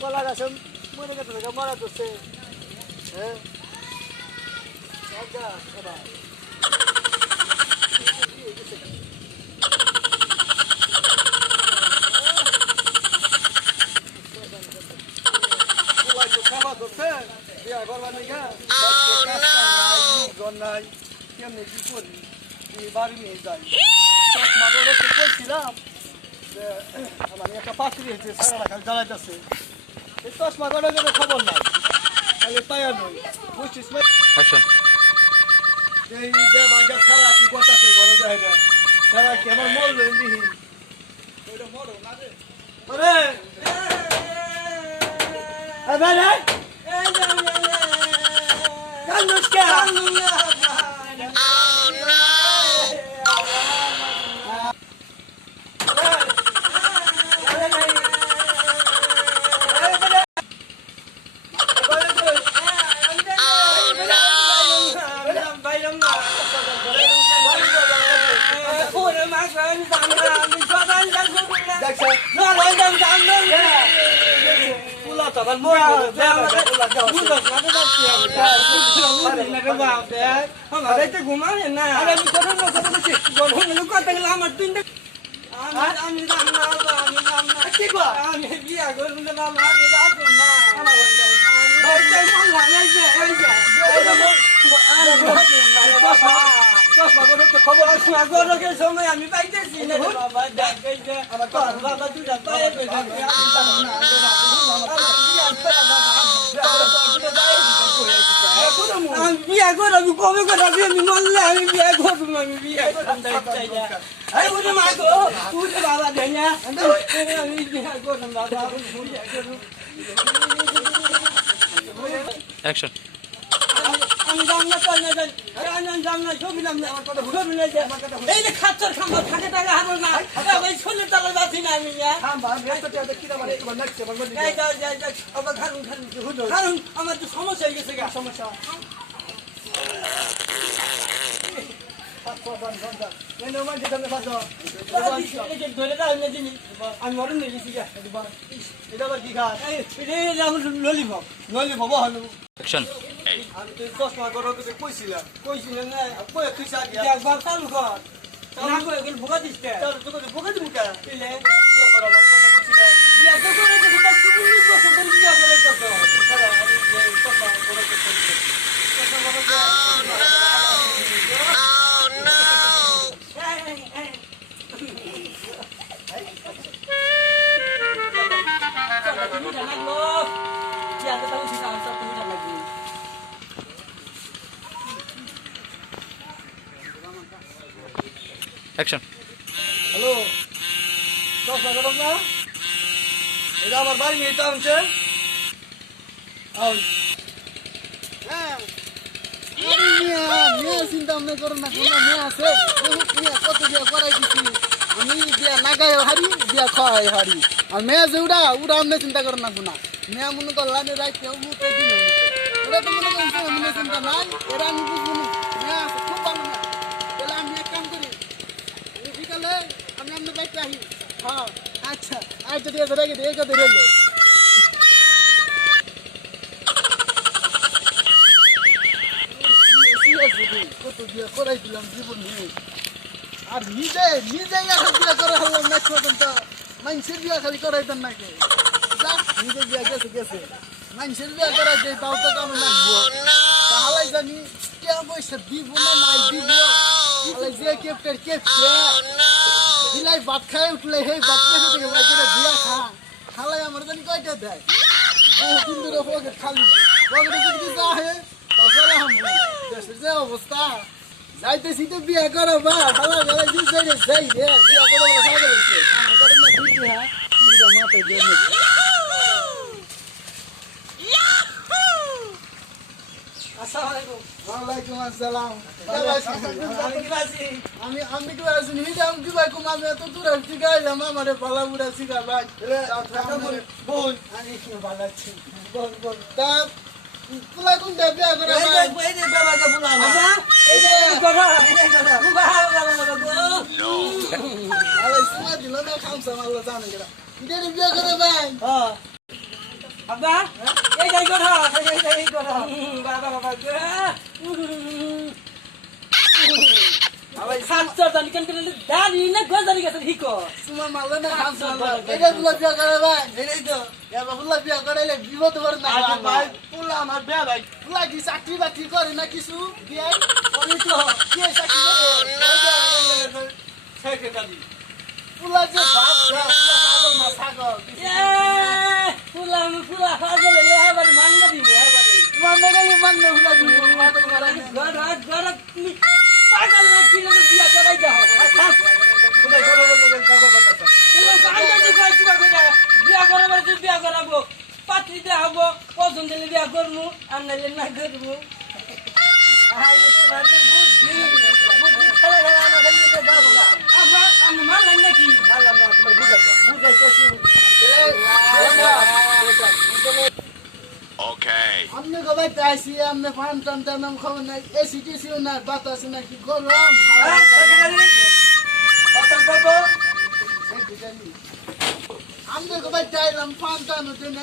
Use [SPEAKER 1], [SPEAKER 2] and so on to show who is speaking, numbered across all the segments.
[SPEAKER 1] কলা গাছে মনে গেছে মারা করছে হ্যাঁ খাবার ধরছে বিয়া করবার নিগা নাই কেমনি কি করি এই বাড়ি নিয়ে যাই। চশমা বলছিলাম যে আমার একটা পাত্রী হয়েছে সারা খালি জ্বালাইতেছে। এই চশমা করে কোনো খবর নাই খালি পায়া নই বুঝছিস না?
[SPEAKER 2] অ্যাকশন
[SPEAKER 1] এই যে বাজার সারা কি করতেছে ঘরে যায় না। সারা কি আমার মল নিহি আরে আরে রে তো আমার মল
[SPEAKER 3] ঘুমাবে না
[SPEAKER 1] আরে আমি কথা না কথা বলছি
[SPEAKER 3] কথা গেলে আমার তিনটে
[SPEAKER 1] হ্যাঁ?
[SPEAKER 3] আমি যাম না আমি যাম না
[SPEAKER 1] কি কয়
[SPEAKER 3] আমি বিয়া করব না বাবা আমি যাব না
[SPEAKER 1] চশমা করে তো খবর আছে
[SPEAKER 3] গরকের সময় আমি পাইতেছি না বাবা তোর বাবা দুটা পায়ে আমি বিয়া করবো কবে করাবি আমি মরলে আমি বিয়া করবো আমি বিয়া করবো আরে উঠে মা গো উঠে বাবা দেনা আমি বিয়া করবো বাবা বিয়া করবো
[SPEAKER 2] অ্যাকশন
[SPEAKER 3] আমি যাম না পাই না যাই আরে আমি যাম না ছবি নাম না আমার কথা ছবি না যে এই যে খাচ্ছর খাম্বা থাকে টাকা হারো না ওই ষোলো টাকা বাঁচি না আমি
[SPEAKER 1] খাম্বা বেস্ট তে কি দাম তোমার নাকছে আমার
[SPEAKER 3] তো সমস্যা হয়ে গেছে
[SPEAKER 1] সমস্যা?
[SPEAKER 3] আমি মরণ নিয়ে গেছি গা
[SPEAKER 1] এটা আবার কি খা
[SPEAKER 3] এই আমার ললিপপ।
[SPEAKER 1] নলি হলো।
[SPEAKER 2] অ্যাকশন
[SPEAKER 1] আমি তো চশমা করো তো কইছিলাম।
[SPEAKER 3] কইছিল না
[SPEAKER 1] কই তুই
[SPEAKER 3] একবার চালু কর। না করে গেল ভোগা দিস কে?
[SPEAKER 1] তার তো বকে দিমু কা?
[SPEAKER 3] পিলে
[SPEAKER 1] কি করো আমার কথা কইছিলাম
[SPEAKER 3] বিয়া তো করে তো তো তুমি বসে করে বিয়া করে তো
[SPEAKER 1] সারা আমি এই চশমা করো তো চশমা করো
[SPEAKER 3] তুমি জানালো বিয়া তো তুমি শিখা তুমি জানালো
[SPEAKER 2] অ্যাকশন
[SPEAKER 1] হ্যালো চশমা করো না? এটা আমার বাড়ি, এটা আও
[SPEAKER 4] মেয়ে চিন্তা ভাবনা করো না, কোনো মেয়ে আছে? কত বিয়া করাই দিছি। আমি বিয়া নাগাই হারি বিয়া খাওয়াই হারি। আর মেয়ে যে উড়া উড়া আমি চিন্তা করো না কোনো মেয়ে মনে করলাম রাই মুখে দিন ওরা তো মনে করছে মনে চিন্তা নাই ওরা আমি বুঝব না মেয়ে আছে খুব ভালো মেয়ে তাহলে আমি এক কাম করি এই বিকালে কত বিয়ে করাই জীবন নিয়ে আর নিজে বিয়ে করে হলাম নেক্সট পর্যন্ত মানুষের যা তাও তো কামে লাগবো তাহলে জানি কে পয়সা দিব না নাই দিব যে কেপটার কেপটে দিলাই ভাত খাই উঠলে হে ভাত খেয়ে থেকে বাইকে বিয়া খা। খালাই আমার জানি কয়টা দেয়। বহুদিন ধরে পকেট খালি। পকেটে যদি আহে তাহলে আমি দেশের যে অবস্থা। যাইতেছি তো বিয়ে করো বা। খালা খালা জি যাই রে যাই রে বিয়ে করো খালা গেছে আমার করে না দিতে হ্যাঁ? তিনটা মাথায় দিয়ে
[SPEAKER 3] আসসালামু আলাইকুম।
[SPEAKER 4] ওয়ালাইকুম আসসালাম।
[SPEAKER 3] আমি কি
[SPEAKER 4] আমি আমি কি আছি নিজে আমি কি ভাই কুমার তো তুই রাখছি গাইলাম আমারে পালা বুড়া শিখা ভাই।
[SPEAKER 1] বোন
[SPEAKER 4] আমি কি ভালো আছি বল বল তা পুলা কোন দেবে করে
[SPEAKER 1] এই
[SPEAKER 4] ভাই?
[SPEAKER 1] যে এই যে বাবাকে বলা না
[SPEAKER 3] আব্বা এই যে কথা বাবা বাবা গো
[SPEAKER 4] আরে সময় দিল না খামসা মারলো জানে গেলা ইদের বিয়ে করে ভাই।
[SPEAKER 1] হ্যাঁ।
[SPEAKER 3] আব্বা এই যাই কথা এই যাই কথা বাবা বাবা গো। আবার খাচ্ছ জানি কেন কেন দাঁড়ি না গজারি গেছে ঠিক
[SPEAKER 4] সময় মারলো না খামসা মারলো এটা পুলা বিয়ে করে ভাই
[SPEAKER 1] এই তো।
[SPEAKER 4] এবার পুলা বিয়ে করাইলে বিপদ করে না। ভাই
[SPEAKER 1] পুলা আমার বিয়া ভাই।
[SPEAKER 4] পুলা কি চাকরি বাকরি করে না কিছু? বিয়ে
[SPEAKER 1] ওই তো।
[SPEAKER 4] কি চাকরি করে?
[SPEAKER 1] সেক্রেটারি
[SPEAKER 4] পুলা যে বাপ ছাগল না ছাগল।
[SPEAKER 3] ফুলা ফুলা হাজলে এবার মাঙ্গা দিব এবারে
[SPEAKER 4] মানে গেলে মান্য পুলা দিব মাটন মারা
[SPEAKER 3] ঘর ঘর তুমি পাগল না কিনে বিয়া করাই দাও
[SPEAKER 1] কোথায় করে বলতে কাগজ কথা
[SPEAKER 3] কিন্তু বান্ধবী কয় কিবা কইরা বিয়া করাবো তুই বিয়া করাবো পাত্রী দেওয়া হব পছন্দ হলে বিয়া করব আর নাইলে না করব। আমরা আমি মানলাম নাকি?
[SPEAKER 1] মানলাম না তোমার বুঝাই বুঝাইতেছি।
[SPEAKER 4] গবাই তাইছি আমনে ফান টান টান খবর নাই এসি টিসি না বাতাস না কি গরম আমনে গবাই তাইলাম ফান টান হতে না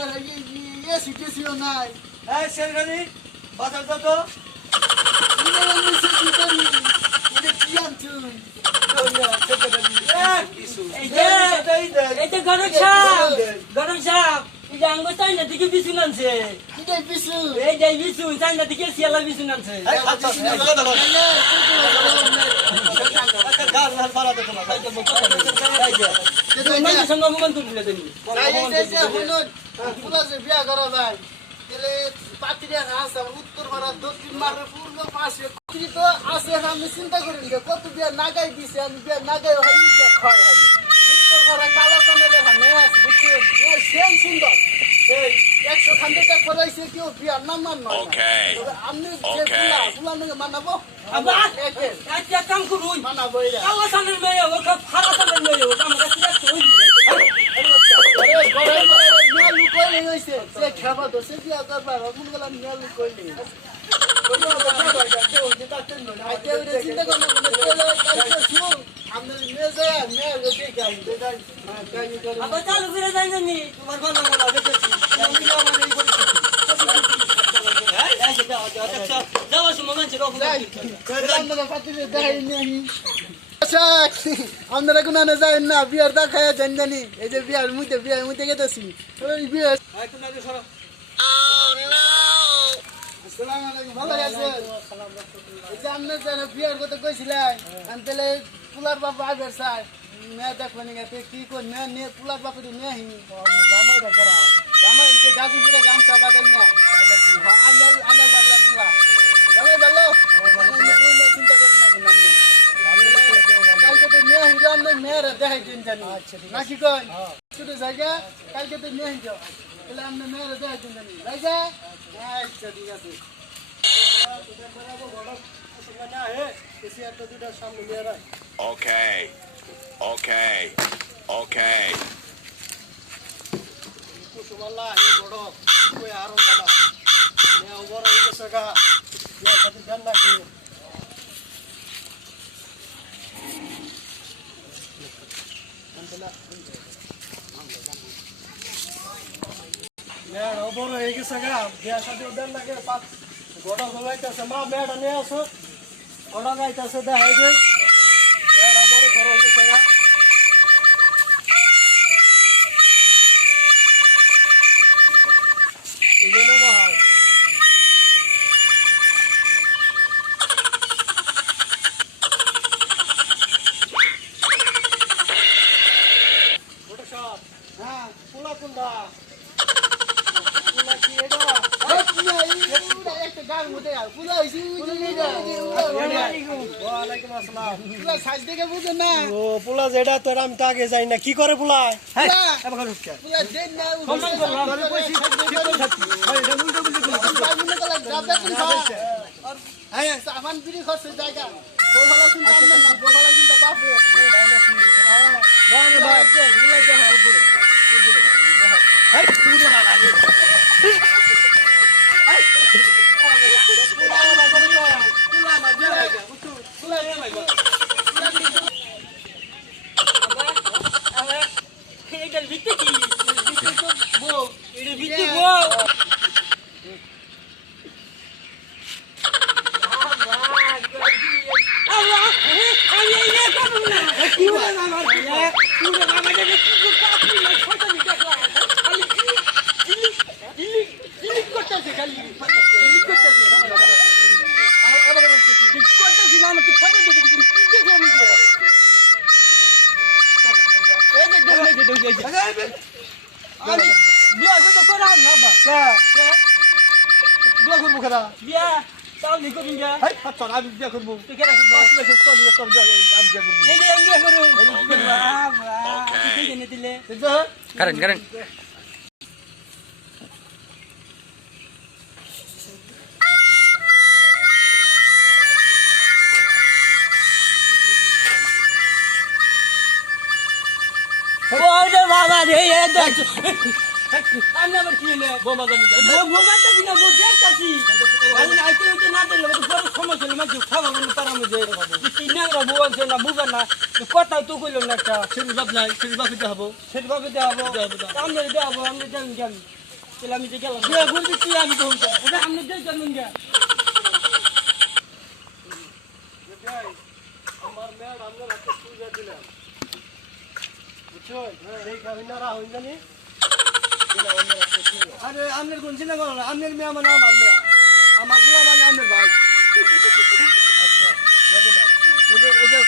[SPEAKER 4] এসি টিসি নাই
[SPEAKER 1] এই
[SPEAKER 4] সিটি করি ইনে কি আনছুন
[SPEAKER 3] এই যে এই যে গরম সাপ গরম সাপ এই যে আঙ্গুর চাই না দিকে বিছুন আনছে
[SPEAKER 4] ইনে পিছু
[SPEAKER 3] এই যে বিছুন চাই না দিকে শিয়ালা বিছুন আনছে
[SPEAKER 1] এই আচ্ছা এই কথা বল একটা গাল না পারাতে তোমার তাই তো এই যে
[SPEAKER 3] তোমার সঙ্গে অপমান করছিল তুমি
[SPEAKER 4] বিয়া করা যায় তাহলে পাত্রিয়া উত্তর ভারত দক্ষিণ ভারত পূর্ব পাশে কি তো আছে আমি চিন্তা করি যে কত বিয়া নাগাই দিছে আমি বিয়া নাগাই হয় বিয়া খাই হয়। উত্তর ভারত কালো কানের ভানে আছে বুঝছেন? ও সেম সুন্দর। এই একশো খান্ডেটা করাইছে কেউ বিয়ার নাম মান. তবে আপনি যে. ফুলা ফুলা নাকি মানাবো?
[SPEAKER 3] কাম করুন।
[SPEAKER 4] মানাবো
[SPEAKER 3] কালো সানের মেয়ে ও খারাপ সানের মেয়ে ও আমরা কি
[SPEAKER 4] লুকইলে হইছে সে খেবা তো সে বিয়া করবার মন গলা মিয়া লুকইলে আইতে ওরে চিন্তা করো না তেলে কাইতে শুন আমরা নিয়ে যায় মিয়া গতি গাই গাই গাই করে
[SPEAKER 3] আবার চালু করে যাই জানি
[SPEAKER 1] তোমার ভালো
[SPEAKER 3] যাওয়ার সময় মানুষের
[SPEAKER 4] নিহি আচ্ছা কোন না যাই না বিয়ার দা খায়া জান জানি। এই যে বিয়ার মুতে বিয়ার মুতে গেতেছি। বিয়ার বিয়ার কথা কইছিলেন আমি তাহলে পুলার বাবা আগের স্যার মেয়ে দেখো নি কি কই মেয়ে নিয়ে পুলার বাপে নিয়ে হি জামাই রে করা জামাই গাজীপুরে গামছা বাদাই না। আইনাল আইনাল বাবলা পুলা। জামাই ভালো। মেয়ে হিরো আমরা মেয়েরা দেখাই দিন জানি নাকি কই শুধু জায়গা কালকে তো মেয়ে হিরো তাহলে আমরা মেয়েরা দেখাই দিন জানি রাইজা আচ্ছা ঠিক আছে
[SPEAKER 2] Okay. Okay. Okay.
[SPEAKER 1] কুসুমাল্লা এই বড় কই আরও জানা এ ওবর গেছে গা এ কত জান লাগে মেয়ের ওবর হয়ে গেছে গা বিয়া সাথে ওদের লাগে পাঁচ গোড়া গোলাইতেছে মা মেয়েটা নিয়ে আসো গোড়া গাইতেছে দেখাই যে পোলা যেটা তোর আমি তো আগে যাই না কি করে পোলা
[SPEAKER 4] পুরা
[SPEAKER 1] এবার ঢুকে
[SPEAKER 4] পুরা দেন না
[SPEAKER 3] সম্মান করলাম।
[SPEAKER 1] তোরে কইছি ঠিক করে থাকি
[SPEAKER 3] বিয়া
[SPEAKER 1] করব খেলা
[SPEAKER 3] বিয়া তাও নি করিন যা
[SPEAKER 1] হাই হাত বিয়া করব
[SPEAKER 3] করব
[SPEAKER 1] বিয়া আমি বিয়া করব
[SPEAKER 3] বিয়া তুই রে দেখ আমি আবার কি হলো
[SPEAKER 1] বোমা জানি
[SPEAKER 3] ভোগাটা দিনা বো দেখতাছি আমি আইতে হইতে না দিলে তো বড় সমস্যা হলো মাঝে খাওয়া বলে পারাম যে কি নাংরা বউ আছে না বুঝা না কথা তো কইলো না একটা
[SPEAKER 1] সেটি বাপ নাই সেটি বাপ দিতে হব
[SPEAKER 3] সেটা হব। আমরা দেওয়া হব আমরা জানি জানি তাহলে আমি তো গেলাম
[SPEAKER 1] বিয়া করবি তুই আমি তো
[SPEAKER 3] ওটা আমরা যাই জানুন গা
[SPEAKER 1] আমার মেয়ের আমরা একটা পূজা দিলাম বুঝছ এই কাহিনারা হই জানি আরে আমনের কোন চিন্তা করো না আমনের মেয়ে মানে আমার মেয়ে। আমার মেয়ে মানে আমনের ভাই। আচ্ছা বুঝলাম এই যে এই যে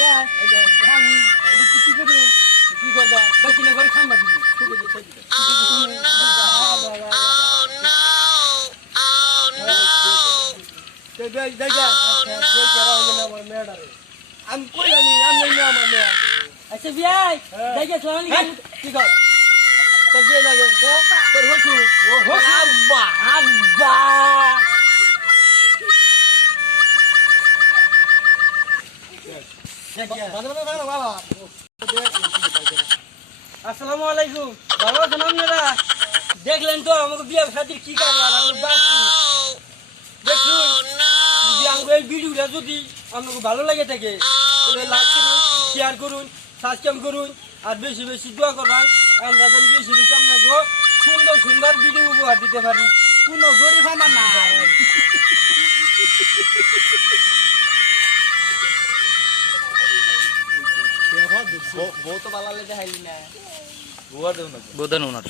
[SPEAKER 3] যা
[SPEAKER 1] এই যে
[SPEAKER 3] আমি
[SPEAKER 1] কি করব
[SPEAKER 3] বাকি না খাম্বা দিবি
[SPEAKER 1] দেখ দেখ দেখ দেখ আমার আমি কই জানি আমনের মেয়ে আমার মেয়ে
[SPEAKER 3] আচ্ছা বিয়াই দেখে চল
[SPEAKER 1] কি কর?
[SPEAKER 3] আপনারা দেখলেন তো আমাকে বিয়ে সাথে কি যদি আমাকে ভিডিওটা যদি আপনাকে ভালো লাগে থাকে তাহলে লাইক করুন শেয়ার করুন সাবস্ক্রাইব করুন আর বেশি বেশি দোয়া করবেন আমরা যেন বেশি বেশি আপনাকে সুন্দর সুন্দর ভিডিও উপহার দিতে পারি। কোনো গরিব আমার না।
[SPEAKER 5] Bodan unar.